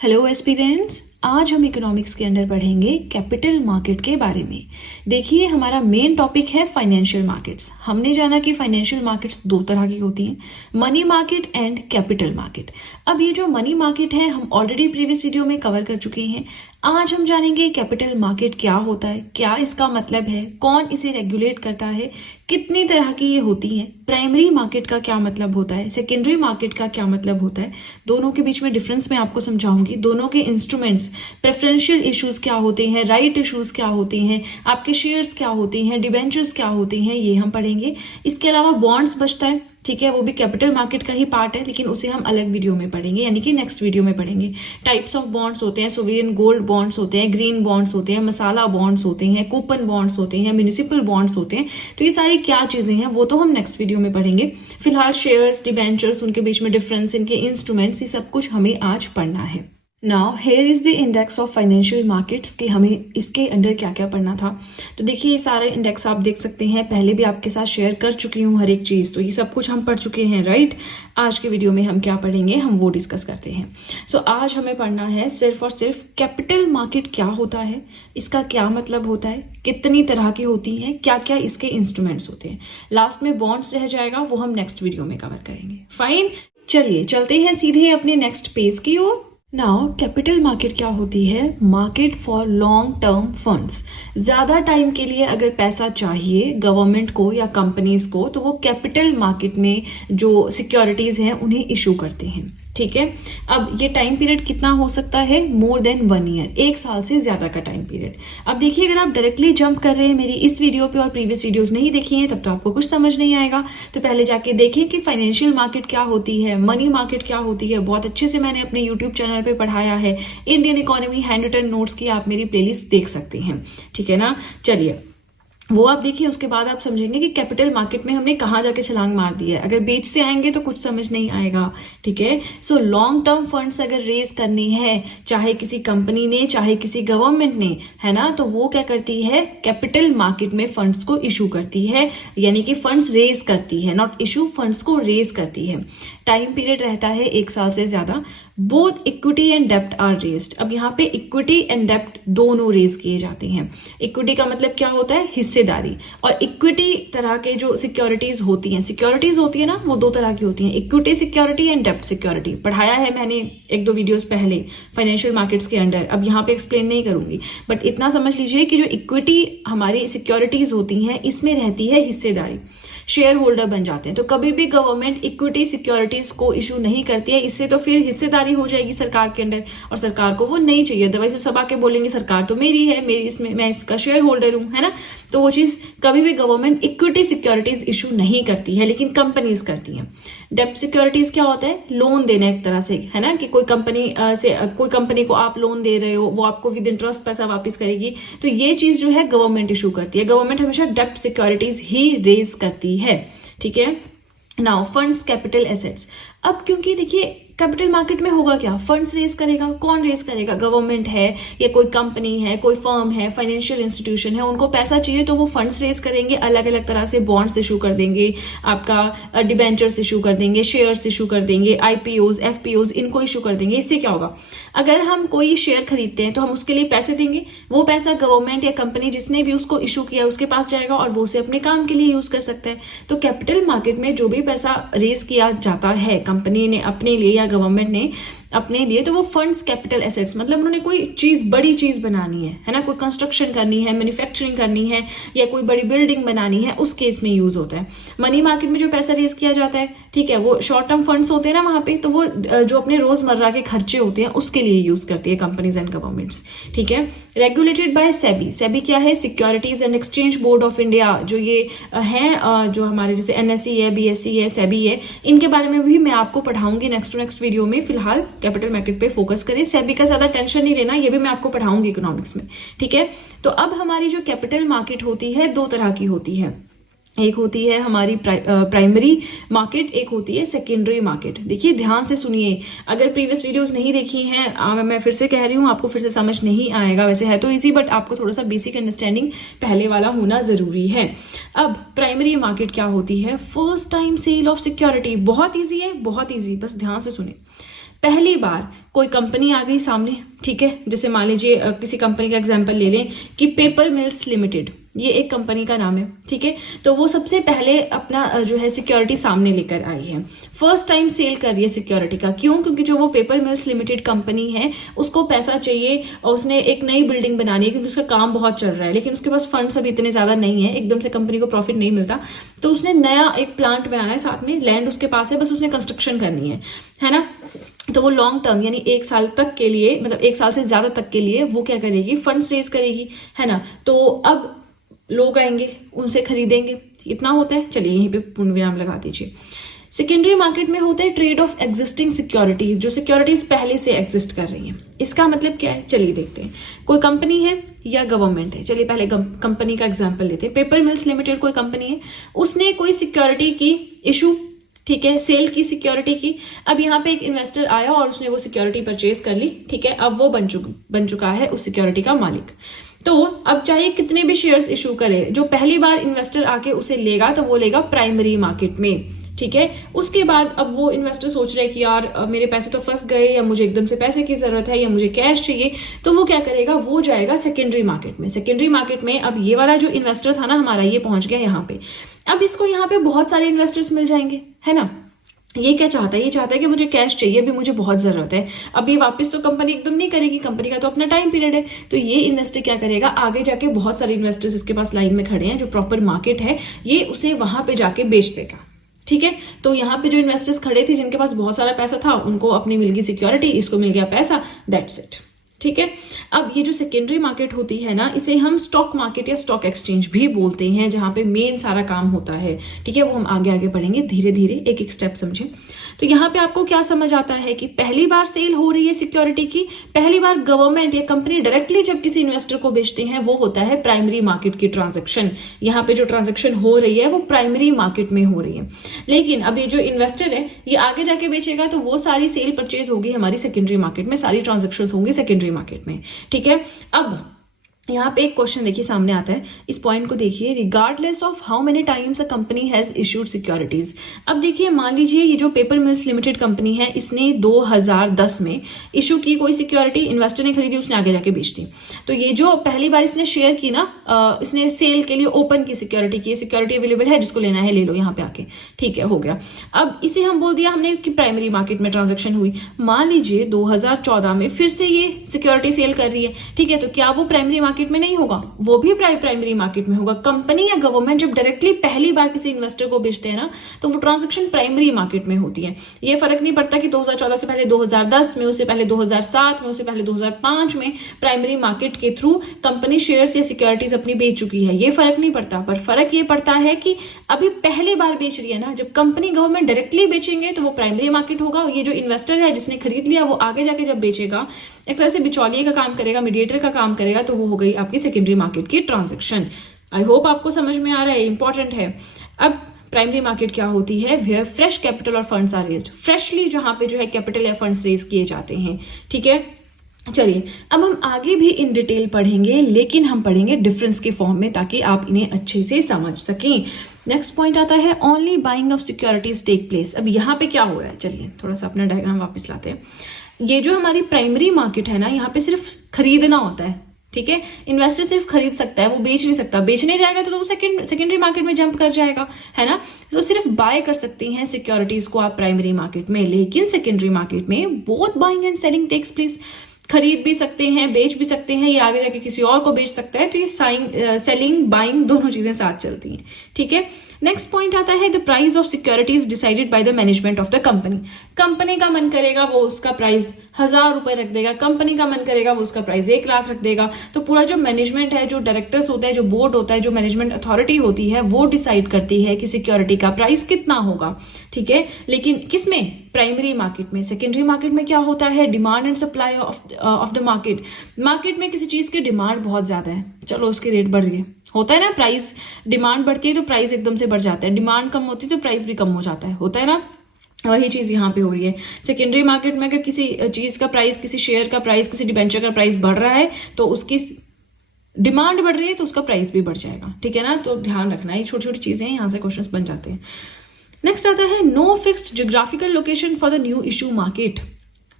Hello aspirants, आज हम economics के अंदर पढ़ेंगे कैपिटल मार्केट के बारे में। देखिए, हमारा मेन टॉपिक है फाइनेंशियल मार्केट्स। हमने जाना कि फाइनेंशियल मार्केट्स दो तरह की होती हैं, money market and capital market. अब ये जो मनी मार्केट है हम ऑलरेडी प्रीवियस वीडियो में कवर कर चुके हैं। आज हम जानेंगे कैपिटल मार्केट क्या होता है, क्या इसका मतलब है, कौन इसे रेगुलेट करता है, कितनी तरह की ये होती हैं, प्राइमरी मार्केट का क्या मतलब होता है, सेकेंडरी मार्केट का क्या मतलब होता है, दोनों के बीच में डिफरेंस मैं आपको समझाऊंगी, दोनों के इंस्ट्रूमेंट्स, प्रेफरेंशियल इश्यूज क्या होते हैं, राइट इश्यूज क्या होते हैं, आपके शेयर्स क्या होते हैं, डिबेंचर्स क्या होते हैं, ये हम पढ़ेंगे। इसके अलावा बॉन्ड्स बचता है, ठीक है, वो भी कैपिटल मार्केट का ही पार्ट है, लेकिन उसे हम अलग वीडियो में पढ़ेंगे, यानी कि नेक्स्ट वीडियो में पढ़ेंगे। टाइप्स ऑफ बॉन्ड्स होते हैं, सोवरेन गोल्ड बॉन्ड्स होते हैं, ग्रीन बॉन्ड्स होते हैं, मसाला बॉन्ड्स होते हैं, कूपन बॉन्ड्स होते हैं, म्यूनिसिपल बॉन्ड्स होते हैं। तो ये सारी क्या चीजें हैं वो तो हम नेक्स्ट वीडियो में पढ़ेंगे। फिलहाल शेयर्स, डिबेंचर्स, उनके बीच में डिफरेंस, इनके इंस्ट्रूमेंट्स, ये सब कुछ हमें आज पढ़ना है। Now here is the index of financial markets कि हमें इसके अंडर क्या क्या पढ़ना था। तो देखिए, ये सारे इंडेक्स आप देख सकते हैं, पहले भी आपके साथ शेयर कर चुकी हूँ हर एक चीज़, तो ये सब कुछ हम पढ़ चुके हैं, राइट। आज के वीडियो में हम क्या पढ़ेंगे, हम वो डिस्कस करते हैं। सो आज हमें पढ़ना है सिर्फ और सिर्फ कैपिटल मार्केट क्या होता है, इसका क्या मतलब होता है, कितनी तरह की होती हैं, क्या क्या इसके इंस्ट्रूमेंट्स होते हैं। लास्ट में बॉन्ड्स रह जाएगा, वो हम नेक्स्ट वीडियो में कवर करेंगे। फाइन, चलिए चलते हैं सीधे अपने नेक्स्ट पेज की ओर। नाउ कैपिटल मार्केट क्या होती है? Market for long term funds. ज़्यादा टाइम के लिए अगर पैसा चाहिए गवर्नमेंट को या कंपनीज को, तो वो कैपिटल मार्केट में जो सिक्योरिटीज़ हैं उन्हें इशू करते हैं, ठीक है। अब ये टाइम पीरियड कितना हो सकता है? मोर देन 1 ईयर, 1 साल से ज्यादा का टाइम पीरियड। अब देखिए, अगर आप डायरेक्टली जंप कर रहे हैं मेरी इस वीडियो पे और प्रीवियस वीडियोस नहीं देखी हैं, तब तो आपको कुछ समझ नहीं आएगा। तो पहले जाके देखें कि फाइनेंशियल मार्केट क्या होती है, मनी मार्केट क्या होती है। बहुत अच्छे से मैंने अपने यूट्यूब चैनल पे पढ़ाया है, Indian economy handwritten notes की आप मेरी प्लेलिस्ट देख सकते हैं, ठीक है ना। चलिए वो आप देखिए, उसके बाद आप समझेंगे कि कैपिटल मार्केट में हमने कहाँ जाके छलांग मार दी है। अगर बीच से आएंगे तो कुछ समझ नहीं आएगा, ठीक है। सो लॉन्ग टर्म फंड्स अगर रेज करनी है, चाहे किसी कंपनी ने चाहे किसी गवर्नमेंट ने, है ना, तो वो क्या करती है, कैपिटल मार्केट में फंड्स को इशू करती है, यानी कि फंड्स रेज करती है, नॉट इशू, फंड्स को रेज करती है। टाइम पीरियड रहता है 1 साल से ज्यादा। बोथ इक्विटी एंड डेप्ट आर रेज्ड। अब यहाँ पे इक्विटी एंड डेप्ट दोनों रेज किए जाते हैं। इक्विटी का मतलब क्या होता है? हिस्सेदारी। और इक्विटी तरह के जो सिक्योरिटीज होती है ना, वो 2 तरह की होती हैं, इक्विटी सिक्योरिटी एंड डेप्ट सिक्योरिटी। पढ़ाया है मैंने 1-2 वीडियोस पहले फाइनेंशियल मार्केट्स के अंडर, अब यहाँ पे एक्सप्लेन नहीं करूंगी, बट इतना समझ लीजिए कि जो इक्विटी हमारी सिक्योरिटीज होती हैं, इसमें रहती है हिस्सेदारी, शेयर होल्डर बन जाते हैं। तो कभी भी गवर्नमेंट इक्विटी सिक्योरिटीज को इशू नहीं करती है, इससे तो फिर हिस्सेदारी हो जाएगी सरकार के अंदर, और सरकार को वो नहीं चाहिए। अदरवाइज सब आके बोलेंगे सरकार तो मेरी है, मेरी इसमें, मैं इसका शेयर होल्डर हूं, है ना। तो वो चीज कभी भी गवर्नमेंट इक्विटी सिक्योरिटीज इशू नहीं करती है, लेकिन कंपनीज करती हैं। डेप्ट सिक्योरिटीज क्या होता है? लोन देना एक तरह से, है ना, कि कोई कंपनी को आप लोन दे रहे हो, वो आपको विद इंटरेस्ट पैसा वापस करेगी। तो ये चीज जो है गवर्नमेंट इशू करती है। गवर्नमेंट हमेशा डेप्ट सिक्योरिटीज ही रेज करती है, ठीक है। Now funds, capital assets. अब क्योंकि देखिए कैपिटल मार्केट में होगा क्या, फंड्स रेज करेगा। कौन रेज करेगा? गवर्नमेंट है या कोई कंपनी है, कोई फर्म है, फाइनेंशियल इंस्टीट्यूशन है, उनको पैसा चाहिए तो वो फंड्स रेज करेंगे, अलग अलग तरह से बॉन्ड्स इशू कर देंगे, आपका डिबेंचर्स इशू कर देंगे, शेयर्स इशू कर देंगे, आईपीओज, एफपीओज, इनको इशू कर देंगे। इससे क्या होगा, अगर हम कोई शेयर खरीदते हैं तो हम उसके लिए पैसे देंगे, वो पैसा गवर्नमेंट या कंपनी जिसने भी उसको इशू किया उसके पास जाएगा और वो उसे अपने काम के लिए यूज कर सकता है। तो कैपिटल मार्केट में जो भी पैसा रेज किया जाता है कंपनी ने अपने लिए या गवर्नमेंट ने अपने लिए, तो वो फंड्स कैपिटल एसेट्स, मतलब उन्होंने कोई चीज, बड़ी चीज बनानी है ना, कोई कंस्ट्रक्शन करनी है, मैन्युफैक्चरिंग करनी है, या कोई बड़ी बिल्डिंग बनानी है, उस केस में यूज होता है। मनी मार्केट में जो पैसा रेज किया जाता है, ठीक है, वो शॉर्ट टर्म फंड्स होते हैं ना वहां पे, तो वो जो अपने रोजमर्रा के खर्चे होते हैं उसके लिए यूज करती है कंपनीज एंड गवर्नमेंट्स, ठीक है। Regulated by SEBI. सेबी क्या है? Securities and exchange board of India. जो ये है जो हमारे जैसे एनएसई है, बीएसई है, सेबी है, इनके बारे में भी मैं आपको पढ़ाऊंगी नेक्स्ट वीडियो में। फिलहाल कैपिटल मार्केट पे फोकस करें, सेबी का ज्यादा टेंशन नहीं लेना, ये भी मैं आपको पढ़ाऊंगी इकोनॉमिक्स में, ठीक है। तो अब हमारी जो कैपिटल मार्केट होती है 2 तरह की होती है। एक होती है हमारी प्राइमरी मार्केट, एक होती है सेकेंडरी मार्केट। देखिए ध्यान से सुनिए, अगर प्रीवियस वीडियोस नहीं देखी हैं, मैं फिर से कह रही हूँ, आपको फिर से समझ नहीं आएगा। वैसे है तो इजी, बट आपको थोड़ा सा बेसिक अंडरस्टैंडिंग पहले वाला होना जरूरी है। अब प्राइमरी मार्केट क्या होती है? First time sale of security. बहुत ईजी है, बहुत ईजी, बस ध्यान से सुने। पहली बार कोई कंपनी आ गई सामने, ठीक है, जैसे मान लीजिए किसी कंपनी का एग्जांपल ले लें कि पेपर मिल्स लिमिटेड, ये एक कंपनी का नाम है, ठीक है। तो वो सबसे पहले अपना जो है सिक्योरिटी सामने लेकर आई है, फर्स्ट टाइम सेल कर रही है सिक्योरिटी का। क्यों? क्योंकि जो वो पेपर मिल्स लिमिटेड कंपनी है उसको पैसा चाहिए और उसने एक नई बिल्डिंग बनानी है, क्योंकि उसका काम बहुत चल रहा है, लेकिन उसके पास फंड्स अभी इतने ज्यादा नहीं है, एकदम से कंपनी को प्रॉफिट नहीं मिलता, तो उसने नया एक प्लांट बनाना है, साथ में लैंड उसके पास है, बस उसने कंस्ट्रक्शन करनी है ना। तो वो लॉन्ग टर्म यानी 1 साल तक के लिए, मतलब 1 साल से ज्यादा तक के लिए वो क्या करेगी, फंड्स रेज करेगी, है ना। तो अब लोग आएंगे, उनसे खरीदेंगे, इतना होता है। चलिए यहीं पे पूर्ण विराम लगा दीजिए। सेकेंडरी मार्केट में होता है ट्रेड ऑफ एग्जिस्टिंग सिक्योरिटीज, जो सिक्योरिटीज पहले से एग्जिस्ट कर रही हैं। इसका मतलब क्या है, चलिए देखते हैं। कोई कंपनी है या गवर्नमेंट है, चलिए पहले कंपनी का एग्जांपल लेते हैं। पेपर मिल्स लिमिटेड कोई कंपनी है, उसने कोई सिक्योरिटी की इशू, ठीक है, सेल की सिक्योरिटी की। अब यहाँ पे एक इन्वेस्टर आया और उसने वो सिक्योरिटी परचेज कर ली, ठीक है। अब वो बन चुका है उस सिक्योरिटी का मालिक। तो अब चाहे कितने भी शेयर्स इशू करे, जो पहली बार इन्वेस्टर आके उसे लेगा तो वो लेगा प्राइमरी मार्केट में, ठीक है। उसके बाद अब वो इन्वेस्टर सोच रहे हैं कि यार मेरे पैसे तो फंस गए, या मुझे एकदम से पैसे की जरूरत है, या मुझे कैश चाहिए, तो वो क्या करेगा, वो जाएगा सेकेंडरी मार्केट में। सेकेंडरी मार्केट में अब ये वाला जो इन्वेस्टर था ना हमारा, ये पहुंच गया यहाँ पे। अब इसको यहाँ पे बहुत सारे इन्वेस्टर्स मिल जाएंगे, है ना। ये क्या चाहता है, ये चाहता है कि मुझे कैश चाहिए, अभी मुझे बहुत जरूरत है। अब ये वापस तो कंपनी एकदम नहीं करेगी, कंपनी का तो अपना टाइम पीरियड है। तो ये इन्वेस्टर क्या करेगा, आगे जाके बहुत सारे इन्वेस्टर्स इसके पास लाइन में खड़े हैं, जो प्रॉपर मार्केट है, ये उसे वहां पे जाके बेच देगा, ठीक है। तो यहाँ पे जो इन्वेस्टर्स खड़े थे जिनके पास बहुत सारा पैसा था, उनको अपनी मिल गई सिक्योरिटी, इसको मिल गया पैसा, दैट्स इट, ठीक है। अब ये जो सेकेंडरी मार्केट होती है ना, इसे हम स्टॉक मार्केट या स्टॉक एक्सचेंज भी बोलते हैं, जहां पे मेन सारा काम होता है, ठीक है। वो हम आगे आगे बढ़ेंगे, धीरे धीरे एक एक स्टेप समझे। तो यहाँ पे आपको क्या समझ आता है कि पहली बार सेल हो रही है सिक्योरिटी की, पहली बार गवर्नमेंट या कंपनी डायरेक्टली जब किसी इन्वेस्टर को बेचते हैं, वो होता है प्राइमरी मार्केट की ट्रांजेक्शन। यहाँ पे जो ट्रांजेक्शन हो रही है वो प्राइमरी मार्केट में हो रही है। लेकिन अब ये जो इन्वेस्टर है ये आगे जाके बेचेगा, तो वो सारी सेल परचेज होगी हमारी सेकेंडरी मार्केट में, सारी ट्रांजेक्शन होंगी सेकेंडरी मार्केट में, ठीक है। अब यहाँ पे एक क्वेश्चन देखिए सामने आता है, इस पॉइंट को देखिए, regardless of how many times a company has issued securities. अब देखिए मान लीजिए ये जो पेपर मिल्स लिमिटेड कंपनी है, इसने 2010 में इशू की कोई सिक्योरिटी, इन्वेस्टर ने खरीदी, उसने आगे जाके बेच दी। तो ये जो पहली बार इसने शेयर की ना, इसने सेल के लिए ओपन की सिक्योरिटी की, सिक्योरिटी अवेलेबल है, जिसको लेना है ले लो यहाँ पे आके, ठीक है, हो गया। अब इसे हम बोल दिया हमने कि प्राइमरी मार्केट में ट्रांजेक्शन हुई। मान लीजिए 2014 में फिर से ये सिक्योरिटी सेल कर रही है, ठीक है। तो क्या वो प्राइमरी मार्केट में नहीं होगा, वो भी प्राइमरी मार्केट में होगा। कंपनी या गवर्नमेंट जब डायरेक्टली पहली बार किसी इन्वेस्टर को बेचते हैं ना, तो वो ट्रांजैक्शन प्राइमरी मार्केट में होती है। ये फर्क नहीं पड़ता कि 2014 से पहले 2010 में, उससे पहले 2007 में, उससे पहले 2005 में प्राइमरी मार्केट के थ्रू कंपनी शेयर्स या सिक्योरिटीज अपनी बेच चुकी है, ये फर्क नहीं पड़ता। पर फर्क ये पड़ता है कि अभी पहली बार बेच रही है ना, जब कंपनी गवर्नमेंट डायरेक्टली बेचेंगे तो वो प्राइमरी मार्केट होगा। ये जो इन्वेस्टर है जिसने खरीद लिया, वो आगे जाके जब बेचेगा, एक तरह से बिचौलिए का काम करेगा, मीडिएटर का काम करेगा, तो वो हो गई आपकी सेकेंडरी मार्केट की ट्रांजैक्शन। आई होप आपको समझ में आ रहा है, इंपॉर्टेंट है। अब प्राइमरी मार्केट क्या होती है, वेयर फ्रेश कैपिटल और फंड्स आर रेज्ड, फ्रेशली जहां पे जो है कैपिटल या फंड्स रेज किए जाते हैं, ठीक है। चलिए अब हम आगे भी इन डिटेल पढ़ेंगे, लेकिन हम पढ़ेंगे डिफरेंस के फॉर्म में, ताकि आप इन्हें अच्छे से समझ सकें। नेक्स्ट पॉइंट आता है only buying of securities take place. अब यहाँ पे क्या हो रहा है, चलिए थोड़ा सा अपना डायग्राम वापस लाते हैं। ये जो हमारी प्राइमरी मार्केट है ना, यहाँ पे सिर्फ खरीदना होता है, ठीक है। इन्वेस्टर सिर्फ खरीद सकता है, वो बेच नहीं सकता। बेचने जाएगा तो वो सेकेंडरी मार्केट में जंप कर जाएगा, है ना। तो सिर्फ बाय कर सकती हैं सिक्योरिटीज को आप प्राइमरी मार्केट में, लेकिन सेकेंडरी मार्केट में both buying and selling takes place. खरीद भी सकते हैं, बेच भी सकते हैं, ये आगे जाके किसी और को बेच सकता है। तो ये सेलिंग बाइंग दोनों चीजें साथ चलती हैं, ठीक है। नेक्स्ट पॉइंट आता है the price of securities decided by the management of the company. Company का मन करेगा वो उसका प्राइस 1000 रुपए रख देगा, कंपनी का मन करेगा वो उसका प्राइस 1 लाख रख देगा। तो पूरा जो मैनेजमेंट है, जो डायरेक्टर्स होता है, जो बोर्ड होता है, जो मैनेजमेंट अथॉरिटी होती है, वो डिसाइड करती है कि सिक्योरिटी का प्राइस कितना होगा, ठीक है। लेकिन किसमें, प्राइमरी मार्केट में। सेकेंडरी मार्केट में क्या होता है, demand and supply of the market. Market में किसी चीज की डिमांड बहुत ज्यादा है, चलो उसके रेट बढ़ गए, होता है ना। प्राइस, डिमांड बढ़ती है तो प्राइस एकदम से बढ़ जाता है, डिमांड कम होती है तो प्राइस भी कम हो जाता है, होता है ना। वही चीज यहाँ पे हो रही है। सेकेंडरी मार्केट में अगर किसी चीज का प्राइस, किसी शेयर का प्राइस, किसी डिबेंचर का प्राइस बढ़ रहा है, तो उसकी डिमांड बढ़ रही है तो उसका प्राइस भी बढ़ जाएगा, ठीक है ना। तो ध्यान रखना, ये छोटी छोटी चीजें हैं, यहाँ से क्वेश्चंस बन जाते हैं। नेक्स्ट आता है no fixed geographical location for the new issue market.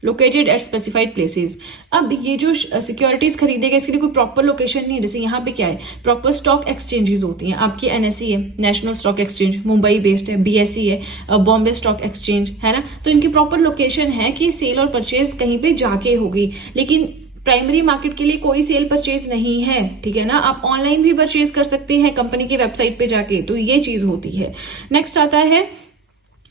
Located at specified places. अब ये जो सिक्योरिटीज खरीदेगा इसके लिए कोई प्रॉपर लोकेशन नहीं है। जैसे यहाँ पे क्या है, प्रॉपर स्टॉक एक्सचेंजेस होती हैं। आपकी एनएसई है, national stock exchange, Mumbai based है, बीएसई है, बॉम्बे स्टॉक एक्सचेंज है ना, तो इनकी प्रॉपर लोकेशन है कि सेल और परचेज कहीं पे जाके होगी। लेकिन प्राइमरी मार्केट के लिए कोई सेल परचेज नहीं है, ठीक है ना। आप ऑनलाइन भी परचेज कर सकते हैं कंपनी की वेबसाइट पे जाके, तो ये चीज होती है। नेक्स्ट आता है,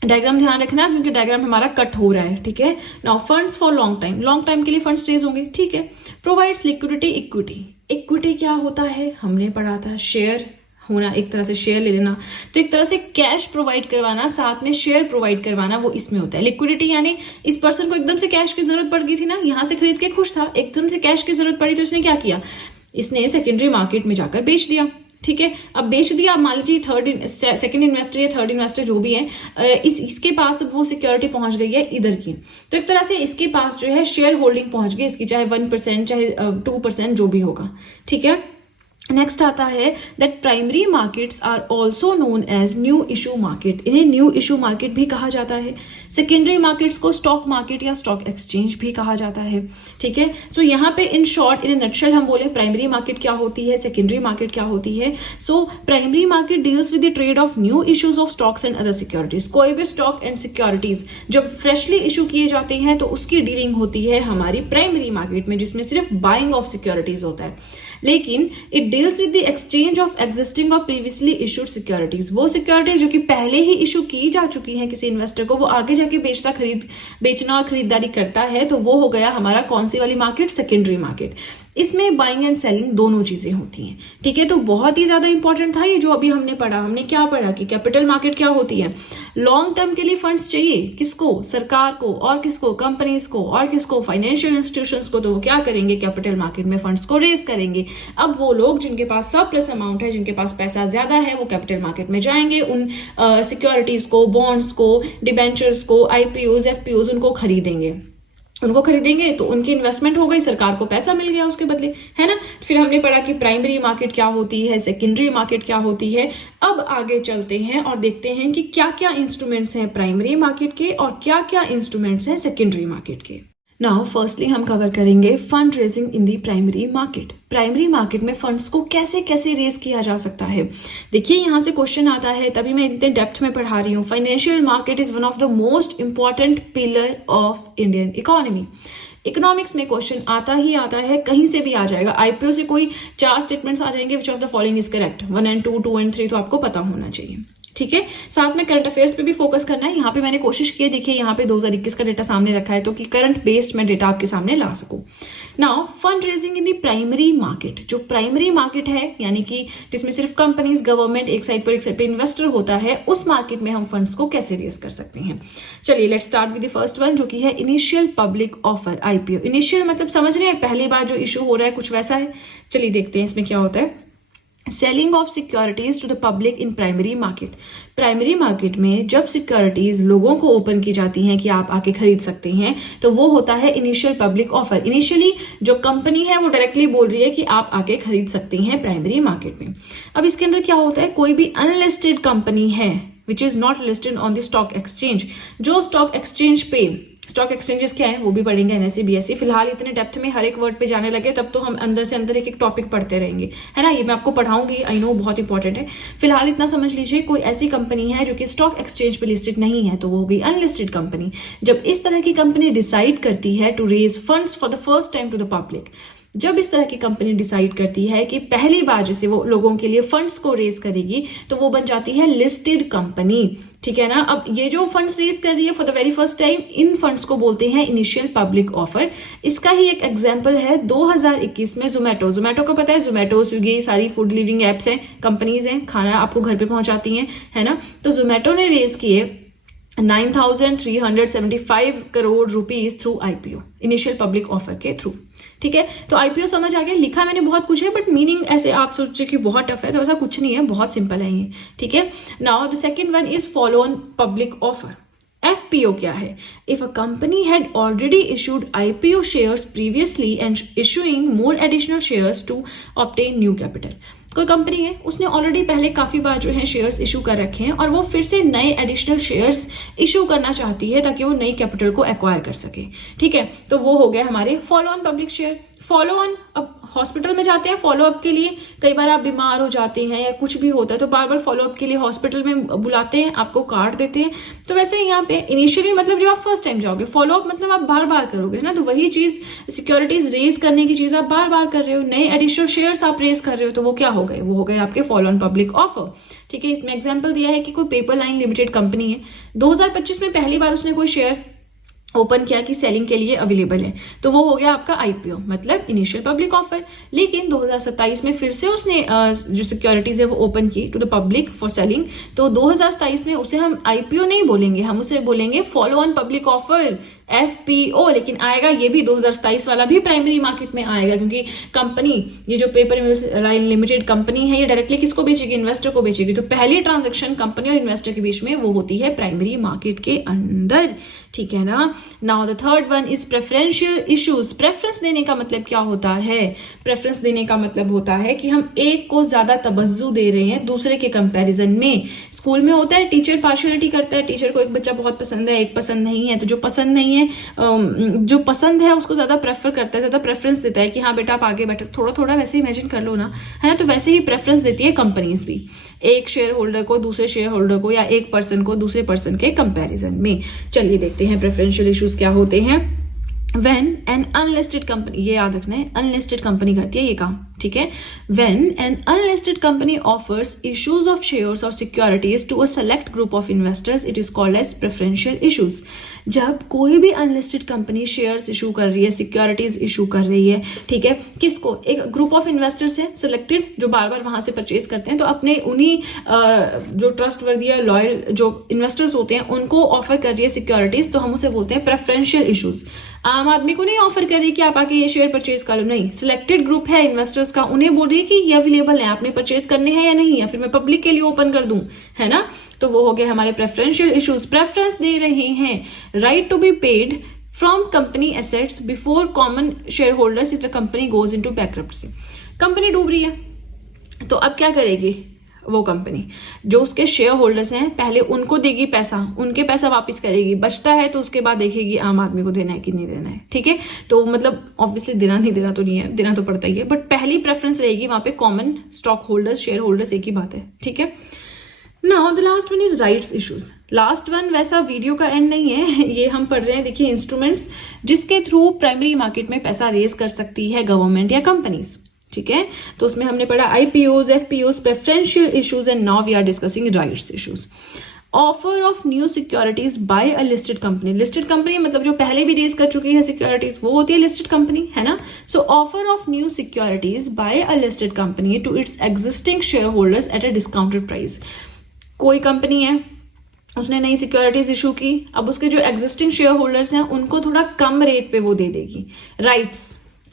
डायग्राम ध्यान रखना क्योंकि डायग्राम हमारा कट हो रहा है, ठीक है। Now funds for long time, long time के लिए फंड्स रेज होंगे, ठीक है। प्रोवाइड्स लिक्विडिटी इक्विटी, इक्विटी क्या होता है हमने पढ़ा था, शेयर होना, एक तरह से शेयर ले लेना, तो एक तरह से कैश प्रोवाइड करवाना, साथ में शेयर प्रोवाइड करवाना, वो इसमें होता है। लिक्विडिटी यानी इस पर्सन को एकदम से कैश की जरूरत पड़ गई थी ना, यहां से खरीद के खुश था, एकदम से कैश की जरूरत पड़ी तो इसने क्या किया, इसने सेकेंडरी मार्केट में जाकर बेच दिया, ठीक है। अब बेच दिया, मान लीजिए सेकंड इन्वेस्टर या थर्ड इन्वेस्टर जो भी है, इसके पास वो सिक्योरिटी पहुंच गई है इधर की, तो एक तरह से इसके पास जो है शेयर होल्डिंग पहुंच गई इसकी, चाहे 1% चाहे 2% जो भी होगा, ठीक है। नेक्स्ट आता है that primary markets are also known as new issue market, इन्हें न्यू इशू मार्केट भी कहा जाता है। सेकेंडरी मार्केट्स को स्टॉक मार्केट या स्टॉक एक्सचेंज भी कहा जाता है, ठीक है। सो यहाँ पे इन शॉर्ट इन नटशेल हम बोले प्राइमरी मार्केट क्या होती है, सेकेंडरी मार्केट क्या होती है। So primary market deals with the trade off new issues of stocks and other securities, कोई भी स्टॉक एंड सिक्योरिटीज जब फ्रेशली इशू किए जाते हैं तो उसकी डीलिंग होती है हमारी प्राइमरी मार्केट में, जिसमें सिर्फ बाइंग ऑफ सिक्योरिटीज होता है। लेकिन it deals with the exchange of existing और प्रीवियसली इशूड सिक्योरिटीज, वो सिक्योरिटीज जो कि पहले ही इशू की जा चुकी हैं किसी इन्वेस्टर को, वो आगे जाके बेचना और खरीदारी करता है, तो वो हो गया हमारा कौन सी वाली मार्केट, सेकेंडरी मार्केट। इसमें बाइंग एंड सेलिंग दोनों चीजें होती हैं, ठीक है। तो बहुत ही ज्यादा इंपॉर्टेंट था ये जो अभी हमने पढ़ा। हमने क्या पढ़ा कि कैपिटल मार्केट क्या होती है, लॉन्ग टर्म के लिए फंड्स चाहिए किसको, सरकार को, और किसको, कंपनीज को, और किसको, फाइनेंशियल इंस्टीट्यूशंस को, तो वो क्या करेंगे, कैपिटल मार्केट में फंड्स को रेज करेंगे। अब वो लोग जिनके पास सरप्लस अमाउंट है, जिनके पास पैसा ज्यादा है, वो कैपिटल मार्केट में जाएंगे, उन सिक्योरिटीज को, बॉन्ड्स को, डिबेंचर्स को, आईपीओज, एफपीओज उनको खरीदेंगे तो उनकी इन्वेस्टमेंट हो गई, सरकार को पैसा मिल गया उसके बदले, है ना। फिर हमने पढ़ा कि प्राइमरी मार्केट क्या होती है, सेकेंडरी मार्केट क्या होती है। अब आगे चलते हैं और देखते हैं कि क्या क्या इंस्ट्रूमेंट्स हैं प्राइमरी मार्केट के और क्या क्या इंस्ट्रूमेंट्स हैं सेकेंडरी मार्केट के। नाउ फर्स्टली हम कवर करेंगे fund raising in the primary market. Primary market में फंड्स को कैसे कैसे रेज किया जा सकता है। देखिए यहाँ से क्वेश्चन आता है, तभी मैं इतने डेप्थ में पढ़ा रही हूँ। Financial market is one of the most important pillar of Indian economy. Economics में क्वेश्चन आता ही आता है, कहीं से भी आ जाएगा। आईपीओ से कोई 4 स्टेटमेंट्स आ जाएंगे, which of the following is correct, 1 and 2, 2 and 3, तो आपको पता होना चाहिए, ठीक है। साथ में करंट अफेयर्स पे भी फोकस करना है। यहाँ पे मैंने कोशिश की है, देखिए यहाँ पे 2021 का डेटा सामने रखा है, तो कि करंट बेस्ड मैं डेटा आपके सामने ला सकूं। Now fund raising in the primary market, जो प्राइमरी मार्केट है यानी कि जिसमें सिर्फ कंपनीज, गवर्नमेंट एक साइड पे इन्वेस्टर होता है, उस मार्केट में हम फंड्स को कैसे रेज कर सकते हैं। चलिए let's start with the first one, जो कि है initial public offer, IPO. Initial मतलब समझ रहे हैं, पहली बार जो इशू हो रहा है कुछ वैसा है। चलिए देखते हैं इसमें क्या होता है। Selling of securities to the public in primary market. Primary market में जब सिक्योरिटीज लोगों को ओपन की जाती हैं कि आप आके खरीद सकते हैं, तो वो होता है इनिशियल पब्लिक ऑफर। इनिशियली जो कंपनी है वो डायरेक्टली बोल रही है कि आप आके खरीद सकते हैं प्राइमरी मार्केट में। अब इसके अंदर क्या होता है, कोई भी अनलिस्टेड कंपनी है which is not listed on the stock exchange, जो स्टॉक एक्सचेंज पे, स्टॉक एक्सचेंजेस क्या है वो भी पढ़ेंगे, एनएसई, बीएसई। फिलहाल इतने डेप्थ में हर एक वर्ड पे जाने लगे तब तो हम अंदर से अंदर एक एक टॉपिक पढ़ते रहेंगे, है ना। ये मैं आपको पढ़ाऊंगी, आई नो बहुत इंपॉर्टेंट है। फिलहाल इतना समझ लीजिए, कोई ऐसी कंपनी है जो कि स्टॉक एक्सचेंज पे लिस्टेड नहीं है, तो वो होगी अनलिस्टेड कंपनी। जब इस तरह की कंपनी डिसाइड करती है to raise funds for the first time to the public, जब इस तरह की कंपनी डिसाइड करती है कि पहली बार जैसे वो लोगों के लिए फंड्स को रेज करेगी, तो वो बन जाती है लिस्टेड कंपनी, ठीक है ना। अब ये जो फंड्स रेज कर रही है for the very first time, in funds को बोलते हैं इनिशियल पब्लिक ऑफर। इसका ही एक एग्जांपल है 2021 में जोमेटो को पता है, जोमेटो, स्विगी, सारी फूड डिलीवरिंग एप्स हैं, कंपनीज हैं, खाना आपको घर पे पहुंचाती हैं, है ना। तो जोमेटो ने रेज किए 9,375 crore rupees through IPO, initial public offer के थ्रू, ठीक है। तो आईपीओ समझ आ गया, लिखा मैंने बहुत कुछ है बट मीनिंग ऐसे आप सोचे कि बहुत टफ है, तो ऐसा कुछ नहीं है, बहुत सिंपल है ये, ठीक है। Now the second one is follow on public offer. FPO क्या है? If a company had already issued IPO shares previously and issuing more additional shares to obtain new capital. कोई कंपनी है, उसने ऑलरेडी पहले काफी बार जो है शेयर्स इशू कर रखे हैं और वो फिर से नए एडिशनल शेयर्स इशू करना चाहती है ताकि वो नई कैपिटल को एक्वायर कर सके। ठीक है, तो वो हो गया हमारे follow on public share. Follow on, अब हॉस्पिटल में जाते हैं फॉलो अप के लिए, कई बार आप बीमार हो जाते हैं या कुछ भी होता है तो बार बार फॉलो अप के लिए हॉस्पिटल में बुलाते हैं, आपको कार्ड देते हैं। तो वैसे यहाँ पे इनिशियली मतलब जब आप फर्स्ट टाइम जाओगे, फॉलो अप मतलब आप बार बार करोगे ना, तो वही चीज सिक्योरिटीज रेज करने की चीज आप बार बार कर रहे हो, नए एडिशनल शेयर्स आप रेज कर रहे हो, तो वो क्या हो गए, वो हो गए आपके फॉलो ऑन पब्लिक ऑफर। ठीक है, इसमें एग्जाम्पल दिया है कि कोई पेपर लाइन लिमिटेड कंपनी है, 2025 में पहली बार उसने कोई शेयर ओपन किया कि सेलिंग के लिए अवेलेबल है, तो वो हो गया आपका आईपीओ मतलब इनिशियल पब्लिक ऑफर। लेकिन 2027 में फिर से उसने जो सिक्योरिटीज है वो ओपन की to the public for selling, तो 2027 में उसे हम आईपीओ नहीं बोलेंगे, हम उसे बोलेंगे follow on public offer FPO. लेकिन आएगा ये भी 2027 वाला भी प्राइमरी मार्केट में आएगा, क्योंकि कंपनी ये जो paper mills line limited company है ये डायरेक्टली किसको बेचेगी, इन्वेस्टर को बेचेगी। तो पहली ट्रांजेक्शन कंपनी और इन्वेस्टर के बीच में वो होती है प्राइमरी मार्केट के अंदर। ठीक है ना। Now the third one is preferential issues. Preference देने का मतलब क्या होता है, प्रेफरेंस देने का मतलब होता है कि हम एक को ज्यादा तवज्जो दे रहे हैं दूसरे के कंपैरिजन में। स्कूल में होता है टीचर पार्शियलिटी करता है, टीचर को एक बच्चा बहुत पसंद है एक पसंद नहीं है, तो जो पसंद नहीं है जो पसंद है उसको ज्यादा प्रेफर करता है, ज्यादा प्रेफरेंस देता है कि हाँ बेटा आप आगे बैठो, थोड़ा थोड़ा वैसे इमेजिन कर लो ना, है ना। तो वैसे ही प्रेफरेंस देती है कंपनीज भी, एक शेयर होल्डर को दूसरे शेयर होल्डर को या एक पर्सन को दूसरे पर्सन के कंपैरिजन में। चलिए देखते हैं प्रेफरेंशियल इश्यूज क्या होते हैं। When an unlisted company, ये याद रखना है, unlisted company करती है ये काम, ठीक है। When an unlisted company offers issues of shares or securities to a select group of investors, it is called as preferential issues। जब कोई भी अनलिस्टेड कंपनी शेयर्स इशू कर रही है, सिक्योरिटीज इशू कर रही है, ठीक है, किसको, एक ग्रुप ऑफ इन्वेस्टर्स है सिलेक्टेड जो बार बार वहां से परचेज करते हैं, तो अपने उन्हीं जो ट्रस्ट वर्दी या लॉयल जो इन्वेस्टर्स होते हैं उनको ऑफर कर रही है सिक्योरिटीज, तो हम उसे बोलते हैं प्रेफरेंशियल इशूज। आम आदमी को नहीं ऑफर कर रही कि आप आके ये शेयर परचेज कर लो, नहीं, सिलेक्टेड ग्रुप है इन्वेस्टर्स का, उन्हें बोल रही है कि ये अवेलेबल है, आपने परचेज करने हैं या नहीं, या फिर मैं पब्लिक के लिए ओपन कर दूं, है ना। तो वो हो गए हमारे प्रेफरेंशियल इश्यूज। प्रेफरेंस दे रहे हैं, right to be paid from company assets before common share holders if the company goes into bankruptcy. Company डूब रही है तो अब क्या करेगी वो कंपनी, जो उसके शेयर होल्डर्स हैं पहले उनको देगी पैसा, उनके पैसा वापस करेगी, बचता है तो उसके बाद देखेगी आम आदमी को देना है कि नहीं देना है, ठीक है। तो मतलब ऑब्वियसली देना नहीं देना तो नहीं है, देना तो पड़ता ही है, बट पहली प्रेफरेंस रहेगी वहां पे common stock holders, share holders, एक ही बात है, ठीक है। Now the last one is rights issues. Last one वैसा वीडियो का एंड नहीं है, ये हम पढ़ रहे हैं, देखिए इंस्ट्रूमेंट्स जिसके थ्रू प्राइमरी मार्केट में पैसा रेज कर सकती है गवर्नमेंट या कंपनीज, ठीक है। तो उसमें हमने पढ़ा IPOs, FPOs, preferential issues and now we are discussing rights issues. Offer of new securities by a listed company. Listed company मतलब जो पहले भी रेज कर चुकी है सिक्योरिटीज, वो होती है लिस्टेड कंपनी, है ना। So offer of new securities by a listed company to its existing share holders at a discounted price. कोई कंपनी है, उसने नई सिक्योरिटीज इशू की, अब उसके जो एग्जिस्टिंग शेयर होल्डर्स हैं उनको थोड़ा कम रेट पे वो दे देगी, राइट्स,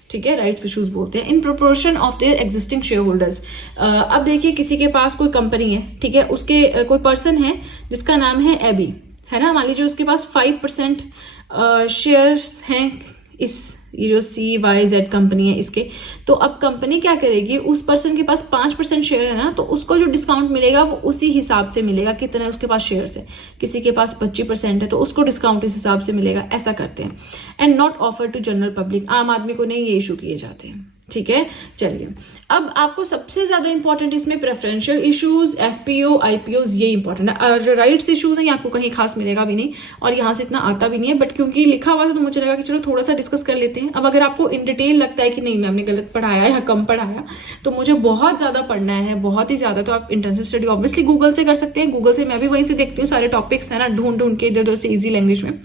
ठीक है, राइट्स इश्यूज बोलते हैं, in proportion of their existing share holders. अब देखिए किसी के पास कोई कंपनी है, ठीक है, उसके कोई पर्सन है जिसका नाम है एबी, है ना, मान लीजिए उसके पास 5% शेयर्स हैं इस ये जो CYZ कंपनी है इसके, तो अब कंपनी क्या करेगी, उस पर्सन के पास 5% शेयर है ना, तो उसको जो डिस्काउंट मिलेगा वो उसी हिसाब से मिलेगा, कितने उसके पास शेयर्स है, किसी के पास 25% है तो उसको डिस्काउंट इस हिसाब से मिलेगा, ऐसा करते हैं। And not offer to general public, आम आदमी को नहीं ये इशू किए जाते हैं, ठीक है। चलिए अब आपको सबसे ज्यादा इंपॉर्टेंट इसमें प्रेफरेंशियल इश्यूज, एफपीओ, आईपीओ, ये इंपॉर्टेंट है। और जो राइट्स इश्यूज हैं ये आपको कहीं खास मिलेगा भी नहीं और यहाँ से इतना आता भी नहीं है, बट क्योंकि लिखा हुआ था तो मुझे लगा कि चलो थोड़ा सा डिस्कस कर लेते हैं। अब अगर आपको इन डिटेल लगता है कि नहीं मैम ने गलत पढ़ाया या कम पढ़ाया, तो मुझे बहुत ज्यादा पढ़ना है, बहुत ही ज्यादा, तो आप इंटेंसिव स्टडी ऑब्वियसली गूगल से कर सकते हैं। गूगल से मैं भी वहीं से देखती हूँ सारे टॉपिक्स, है ना, ढूंढ के इधर उधर से ईजी लैंग्वेज में,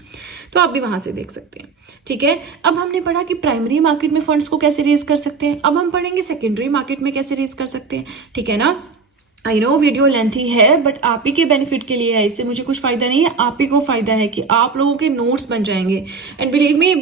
तो आप भी वहां से देख सकते हैं, ठीक है। अब हमने पढ़ा कि प्राइमरी मार्केट में फंड्स को कैसे रेज कर सकते हैं, अब हम पढ़ेंगे सेकेंडरी मार्केट में कैसे रेज कर सकते हैं, ठीक है ना। आई नो वीडियो लेंथी है बट आप ही के बेनिफिट के लिए है, इससे मुझे कुछ फायदा नहीं है, आप ही को फायदा है कि आप लोगों के नोट्स बन जाएंगे। एंड बिलीव मी,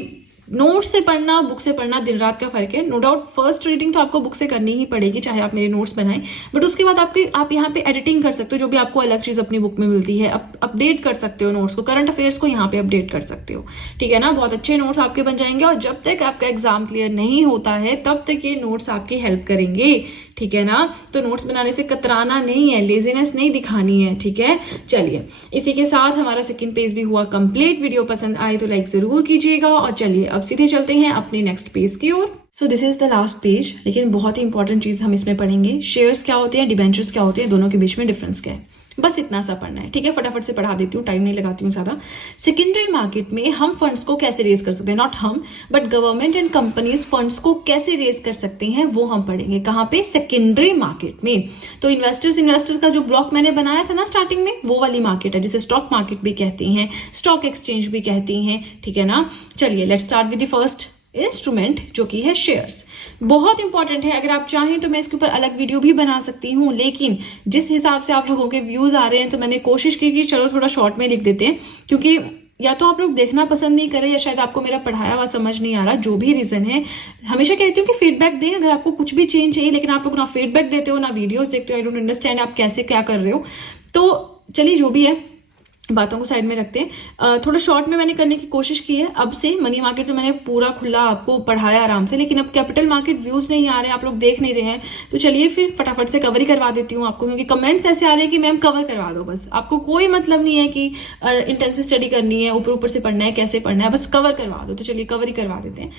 नोट से पढ़ना बुक से पढ़ना दिन रात का फर्क है। नो डाउट फर्स्ट रीडिंग तो आपको बुक से करनी ही पड़ेगी चाहे आप मेरे नोट्स बनाएं, बट उसके बाद आप यहाँ पे एडिटिंग कर सकते हो, जो भी आपको अलग चीज अपनी बुक में मिलती है, अपडेट कर सकते हो नोट्स को, करंट अफेयर्स को यहाँ पे अपडेट कर सकते हो, ठीक है ना। बहुत अच्छे नोट्स आपके बन जाएंगे और जब तक आपका एग्जाम क्लियर नहीं होता है तब तक ये नोट्स आपकी हेल्प करेंगे, ठीक है ना। तो नोट्स बनाने से कतराना नहीं है, लेजीनेस नहीं दिखानी है, ठीक है। चलिए इसी के साथ हमारा सेकंड पेज भी हुआ कंप्लीट। वीडियो पसंद आए तो लाइक जरूर कीजिएगा और चलिए अब सीधे चलते हैं अपने नेक्स्ट पेज की ओर। So this is the last page, लेकिन बहुत ही इंपॉर्टेंट चीज हम इसमें पढ़ेंगे, शेयर्स क्या होते हैं, डिबेंचर्स क्या होते हैं, दोनों के बीच में डिफरेंस क्या है, बस इतना सा पढ़ना है, ठीक है। फटाफट से पढ़ा देती हूँ, टाइम नहीं लगाती हूँ ज्यादा। सेकेंडरी मार्केट में हम फंड्स को कैसे रेज कर सकते हैं, नॉट हम but government and companies funds को कैसे रेज कर सकते हैं वो हम पढ़ेंगे। कहाँ पे, सेकेंडरी मार्केट में। तो इन्वेस्टर्स का जो ब्लॉक मैंने बनाया था ना स्टार्टिंग में, वो वाली मार्केट है जिसे स्टॉक मार्केट भी कहती हैं, स्टॉक एक्सचेंज भी कहती हैं, ठीक है ना। चलिए let's start with the first instrument जो कि है शेयर्स। बहुत इंपॉर्टेंट है, अगर आप चाहें तो मैं इसके ऊपर अलग वीडियो भी बना सकती हूँ, लेकिन जिस हिसाब से आप लोगों के व्यूज आ रहे हैं तो मैंने कोशिश की कि चलो थोड़ा शॉर्ट में लिख देते हैं, क्योंकि या तो आप लोग देखना पसंद नहीं करें या शायद आपको मेरा पढ़ाया हुआ समझ नहीं आ रहा, जो भी रीजन है। हमेशा कहती हूँ कि फीडबैक दें अगर आपको कुछ भी चेंज चाहिए, लेकिन आप लोग ना फीडबैक देते हो ना वीडियोस देखते हो। आई डोंट अंडरस्टैंड आप कैसे क्या कर रहे हो। तो चलिए जो भी है बातों को साइड में रखते हैं। थोड़ा शॉर्ट में मैंने करने की कोशिश की है। अब से मनी मार्केट तो मैंने पूरा खुला आपको पढ़ाया आराम से, लेकिन अब कैपिटल मार्केट व्यूज नहीं आ रहे हैं, आप लोग देख नहीं रहे हैं, तो चलिए फिर फटाफट से कवर ही करवा देती हूँ आपको, क्योंकि कमेंट्स ऐसे आ रहे हैं कि मैम कवर करवा दो बस। आपको कोई मतलब नहीं है कि इंटेंसिव स्टडी करनी है, ऊपर ऊपर से पढ़ना है, कैसे पढ़ना है, बस कवर करवा दो। तो चलिए कवर ही करवा देते हैं।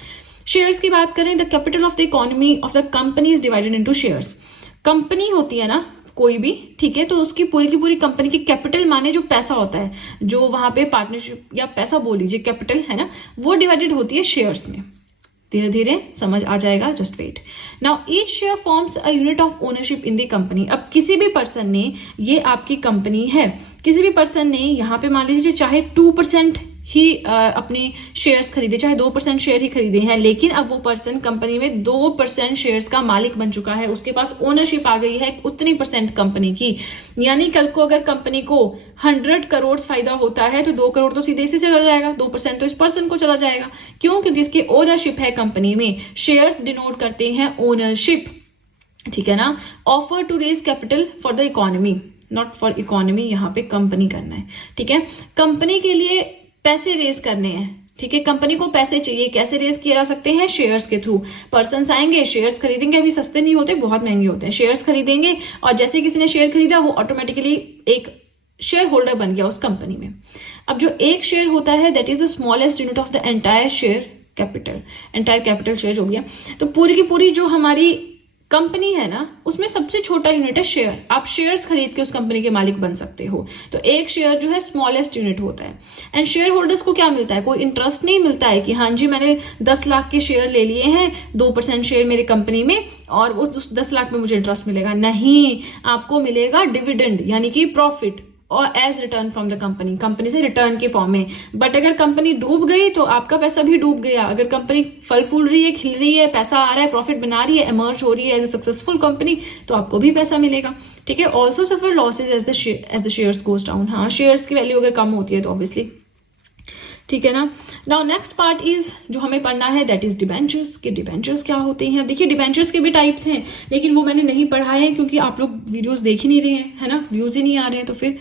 शेयर्स की बात करें, the capital of the economy of the company is divided into shares. Company होती है ना कोई भी, ठीक है, तो उसकी पूरी की पूरी कंपनी की कैपिटल माने जो पैसा होता है, जो वहां पे पार्टनरशिप या पैसा बोल लीजिए कैपिटल है ना, वो डिवाइडेड होती है शेयर्स में। धीरे धीरे समझ आ जाएगा, just wait. Now each share forms a unit of ownership in the company. अब किसी भी पर्सन ने, ये आपकी कंपनी है, किसी भी पर्सन ने यहाँ पे मान लीजिए चाहे 2% ही अपने शेयर्स खरीदे, चाहे 2% शेयर ही खरीदे हैं, लेकिन अब वो पर्सन कंपनी में 2% शेयर्स का मालिक बन चुका है, उसके पास ओनरशिप आ गई है उतनी % कंपनी की। यानी कल को अगर कंपनी को 100 करोड़ फायदा होता है तो 2 करोड़ तो सीधे से चला जाएगा, 2% तो इस पर्सन को चला जाएगा। क्यों? क्योंकि इसकी ओनरशिप है कंपनी में। शेयर्स डिनोट करते हैं ओनरशिप, ठीक है ना। Offer to raise capital for the economy, not for economy, यहाँ पे कंपनी करना है, ठीक है। कंपनी के लिए पैसे रेज करने हैं, ठीक है। कंपनी को पैसे चाहिए, कैसे रेज किया जा सकते हैं? शेयर्स के थ्रू। पर्सन्स आएंगे, शेयर्स खरीदेंगे, अभी सस्ते नहीं होते, बहुत महंगे होते हैं। शेयर्स खरीदेंगे और जैसे किसी ने शेयर खरीदा वो ऑटोमेटिकली एक शेयर होल्डर बन गया उस कंपनी में। अब जो एक शेयर होता है that is the smallest unit of the entire share capital, entire capital share हो गया। तो पूरी की पूरी जो हमारी कंपनी है ना, उसमें सबसे छोटा यूनिट है शेयर। आप शेयर्स खरीद के उस कंपनी के मालिक बन सकते हो। तो एक शेयर जो है स्मॉलेस्ट यूनिट होता है। एंड शेयर होल्डर्स को क्या मिलता है? कोई इंटरेस्ट नहीं मिलता है कि हाँ जी मैंने 10 लाख के शेयर ले लिए हैं, 2% शेयर मेरे कंपनी में और उस 10 लाख में मुझे इंटरेस्ट मिलेगा। नहीं, आपको मिलेगा डिविडेंड यानी कि प्रॉफिट और as return from the company, company से रिटर्न के फॉर्म में। बट अगर कंपनी डूब गई तो आपका पैसा भी डूब गया। अगर कंपनी फल फूल रही है, खिल रही है, पैसा आ रहा है, प्रॉफिट बना रही है, इमर्ज हो रही है एज ए सक्सेसफुल कंपनी, तो आपको भी पैसा मिलेगा, ठीक है। Also suffer losses as the shares goes down. हाँ, शेयर्स की वैल्यू अगर कम होती है तो ऑब्वियसली, ठीक है ना। नाउ नेक्स्ट पार्ट इज जो हमें पढ़ना है दैट इज डिबेंचर्स। के डिबेंचर्स क्या होते हैं? देखिए डिबेंचर्स के भी टाइप्स हैं, लेकिन वो मैंने नहीं पढ़ा है क्योंकि आप लोग वीडियोस देख ही नहीं रहे हैं, है ना, व्यूज ही नहीं आ रहे हैं। तो फिर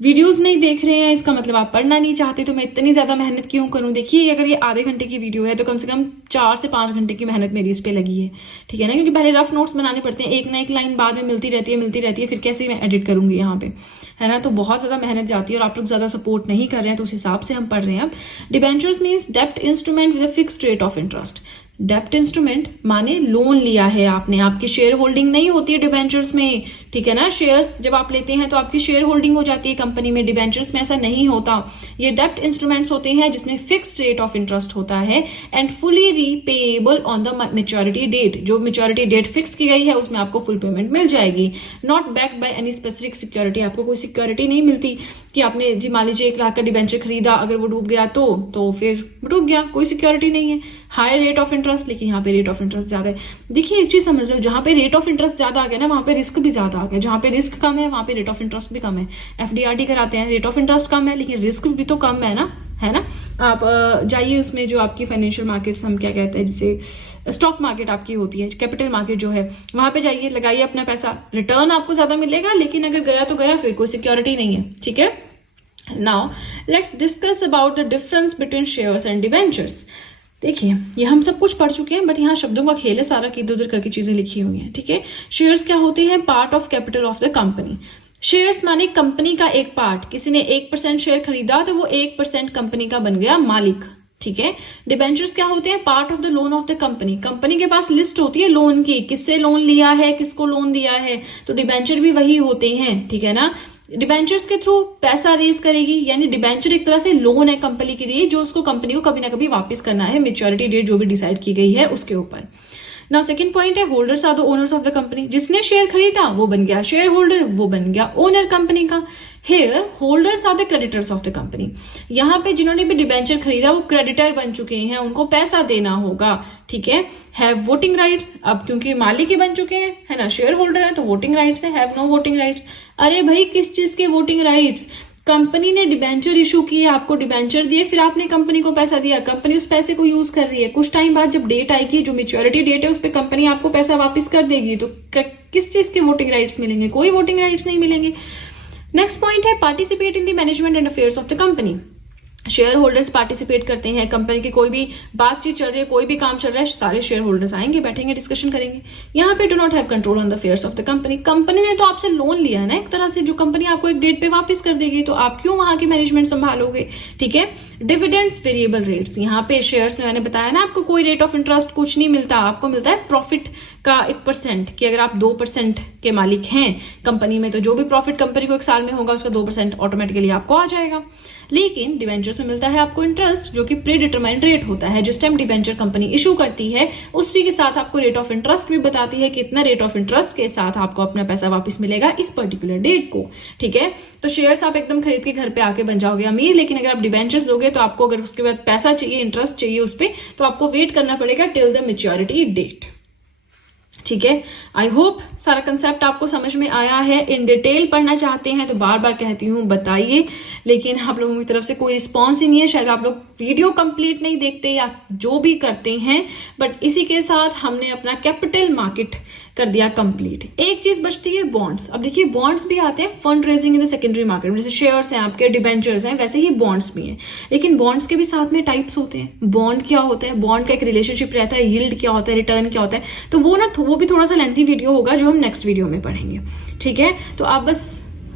वीडियोस नहीं देख रहे हैं इसका मतलब आप पढ़ना नहीं चाहते, तो मैं इतनी ज्यादा मेहनत क्यों करूं? देखिए अगर ये आधे घंटे की वीडियो है तो कम से कम 4 से 5 घंटे की मेहनत मेरी इस पे लगी है, ठीक है ना। क्योंकि पहले रफ नोट्स बनाने पड़ते हैं, एक ना एक लाइन बाद में मिलती रहती है, फिर कैसे मैं एडिट करूंगी यहाँ पे, है ना। तो बहुत ज्यादा मेहनत जाती है और आप लोग ज्यादा सपोर्ट नहीं कर रहे हैं, तो उस हिसाब से हम पढ़ रहे हैं। अब डिबेंचर्स मीन्स डेब्ट instrument with a fixed rate of interest. डेब्ट इंस्ट्रूमेंट माने लोन लिया है आपने, आपकी शेयर होल्डिंग नहीं होती है डिबेंचर्स में, ठीक है ना। शेयर्स जब आप लेते हैं तो आपकी शेयर होल्डिंग हो जाती है कंपनी में, डिबेंचर्स में ऐसा नहीं होता। ये डेब्ट इंस्ट्रूमेंट्स होते हैं जिसमें फिक्स्ड रेट ऑफ इंटरेस्ट होता है and fully repayable on the maturity date. जो मैच्योरिटी डेट फिक्स की गई है उसमें आपको फुल पेमेंट मिल जाएगी। Not backed by any specific security, आपको कोई सिक्योरिटी नहीं मिलती कि आपने जी मान लीजिए 1 लाख का डिबेंचर खरीदा, अगर वो डूब गया तो फिर डूब गया, कोई सिक्योरिटी नहीं है। हाई रेट ऑफ इंटरेस्ट, लेकिन यहाँ पे रेट ऑफ इंटरेस्ट ज्यादा है। देखिए एक चीज समझ लो, जहां पे रेट ऑफ इंटरेस्ट ज्यादा आ गया ना वहां पे रिस्क भी ज्यादा आ गया। जहां पे रिस्क कम है वहां पे रेट ऑफ इंटरेस्ट भी कम है। एफडीआरडी कराते हैं, रेट ऑफ इंटरेस्ट कम है लेकिन रिस्क भी तो कम है ना, है ना। आप जाइए उसमें जो आपकी फाइनेंशियल मार्केट्स हम क्या कहते हैं, जैसे स्टॉक मार्केट आपकी होती है, कैपिटल मार्केट जो है, वहां पे जाइए, लगाइए अपना पैसा, रिटर्न आपको ज्यादा मिलेगा, लेकिन अगर गया तो गया, फिर कोई सिक्योरिटी नहीं है, ठीक है। Now let's discuss about the difference between shares and debentures. देखिए ये हम सब कुछ पढ़ चुके हैं, बट यहाँ शब्दों का खेल है सारा, कि इधर उधर करके चीजें लिखी हुई हैं, ठीक है। शेयर्स क्या होते हैं? Part of capital of the company. Shares माने कंपनी का एक पार्ट, किसी ने 1% शेयर खरीदा तो वो 1% कंपनी का बन गया मालिक, ठीक है। डिबेंचर्स क्या होते हैं? Part of the loan of the company. Company के पास लिस्ट होती है लोन की, किससे लोन लिया है, किसको लोन दिया है, तो डिबेंचर भी वही होते हैं, ठीक है ना। डिबेंचर्स के थ्रू पैसा रेज करेगी, यानी डिबेंचर एक तरह से लोन है कंपनी के लिए, जो उसको कंपनी को कभी ना कभी वापस करना है, मेच्योरिटी डेट जो भी डिसाइड की गई है उसके ऊपर। नाउ सेकंड पॉइंट है holders are the owners of the company. जिसने शेयर खरीदा वो बन गया शेयर होल्डर, वो बन गया ओनर कंपनी का। Here holders are the creditors of the company. यहाँ पे जिन्होंने भी डिबेंचर खरीदा वो क्रेडिटर बन चुके हैं, उनको पैसा देना होगा, ठीक है। हैव वोटिंग राइट्स, अब क्योंकि मालिक ही बन चुके हैं, है ना, शेयर होल्डर है तो वोटिंग राइट्स है। हैव नो वोटिंग राइट्स, अरे भाई किस चीज के वोटिंग राइट्स? कंपनी ने डिबेंचर इशू किए, आपको डिबेंचर दिए, फिर आपने कंपनी को पैसा दिया, कंपनी उस पैसे को यूज कर रही है, कुछ टाइम बाद जब डेट आएगी, जो मेच्योरिटी डेट है उस पर कंपनी आपको पैसा वापस कर देगी, तो किस चीज के वोटिंग राइट्स मिलेंगे? कोई वोटिंग राइट्स नहीं मिलेंगे। नेक्स्ट पॉइंट है participate in the management and affairs of the company. Share holders participate करते हैं, कंपनी की कोई भी बातचीत चल रही है, कोई भी काम चल रहा है, सारे शेयर होल्डर्स आएंगे, बैठेंगे, डिस्कशन करेंगे। यहाँ पे do not have control on the affairs of the company. Company ने तो आपसे लोन लिया है ना एक तरह से, जो कंपनी आपको एक डेट पे वापस कर देगी, तो आप क्यों वहां की मैनेजमेंट संभालोगे, ठीक है। डिविडेंड्स, वेरिएबल रेट्स, यहाँ पे शेयर्स में मैंने बताया ना आपको कोई रेट ऑफ इंटरेस्ट कुछ नहीं मिलता, आपको मिलता है प्रॉफिट का 1%, कि अगर आप 2% के मालिक हैं कंपनी में, तो जो भी प्रॉफिट कंपनी को एक साल में होगा उसका 2% ऑटोमेटिकली आपको आ जाएगा। लेकिन डिबेंचर्स में मिलता है आपको इंटरेस्ट, जो कि प्री डिटरमाइंड रेट होता है। जिस टाइम डिबेंचर कंपनी इशू करती है उसी के साथ आपको रेट ऑफ इंटरेस्ट भी बताती है, कितना रेट ऑफ इंटरेस्ट के साथ आपको अपना पैसा वापस मिलेगा इस पर्टिकुलर डेट को, ठीक है। तो शेयर्स आप एकदम खरीद के घर पे आके बन जाओगे अमीर, लेकिन अगर आप डिबेंचर्स लोगे तो आपको अगर उसके बाद पैसा चाहिए, इंटरेस्ट चाहिए उस पर, तो आपको वेट करना पड़ेगा टिल द मेच्योरिटी डेट, ठीक है। आई होप सारा कंसेप्ट आपको समझ में आया है। इन डिटेल पढ़ना चाहते हैं तो बार बार कहती हूँ बताइए, लेकिन आप लोगों की तरफ से कोई रिस्पॉन्स ही नहीं है, शायद आप लोग वीडियो कंप्लीट नहीं देखते या जो भी करते हैं। बट इसी के साथ हमने अपना कैपिटल मार्केट कर दिया कंप्लीट। एक चीज बचती है बॉन्ड्स। अब देखिए बॉन्ड्स भी आते हैं fund raising in the secondary market, जैसे शेयर्स हैं आपके, डिबेंचर्स हैं, वैसे ही बॉन्ड्स भी हैं। लेकिन बॉन्ड्स के भी साथ में टाइप्स होते हैं। बॉन्ड क्या होता है? बॉन्ड का एक रिलेशनशिप रहता है, यील्ड क्या होता है, रिटर्न क्या होता है, तो वो भी थोड़ा सा लेंथी वीडियो होगा जो हम नेक्स्ट वीडियो में पढ़ेंगे, ठीक है। तो आप बस,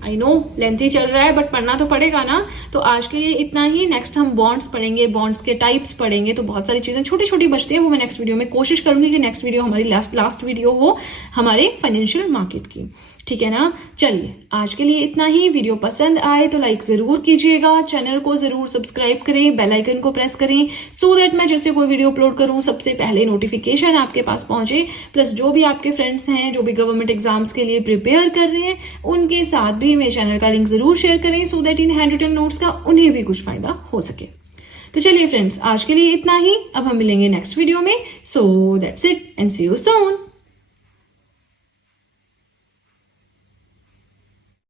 आई नो लेंथी चल रहा है बट पढ़ना तो पड़ेगा ना। तो आज के लिए इतना ही। नेक्स्ट हम बॉन्ड्स पढ़ेंगे, बॉन्ड्स के टाइप्स पढ़ेंगे, तो बहुत सारी चीजें छोटी छोटी बचती है, वो मैं नेक्स्ट वीडियो में कोशिश करूंगी कि नेक्स्ट वीडियो हमारी लास्ट वीडियो हो हमारे फाइनेंशियल मार्केट की, ठीक है ना। चलिए आज के लिए इतना ही। वीडियो पसंद आए तो लाइक जरूर कीजिएगा, चैनल को जरूर सब्सक्राइब करें, बेल आइकन को प्रेस करें, सो दैट मैं जैसे कोई वीडियो अपलोड करूं सबसे पहले नोटिफिकेशन आपके पास पहुंचे। प्लस जो भी आपके फ्रेंड्स हैं जो भी गवर्नमेंट एग्जाम्स के लिए प्रिपेयर कर रहे हैं, उनके साथ भी मेरे चैनल का लिंक जरूर शेयर करें, so that in handwritten notes का उन्हें भी कुछ फायदा हो सके। तो चलिए फ्रेंड्स आज के लिए इतना ही। अब हम मिलेंगे नेक्स्ट वीडियो में। So that's it and see you soon.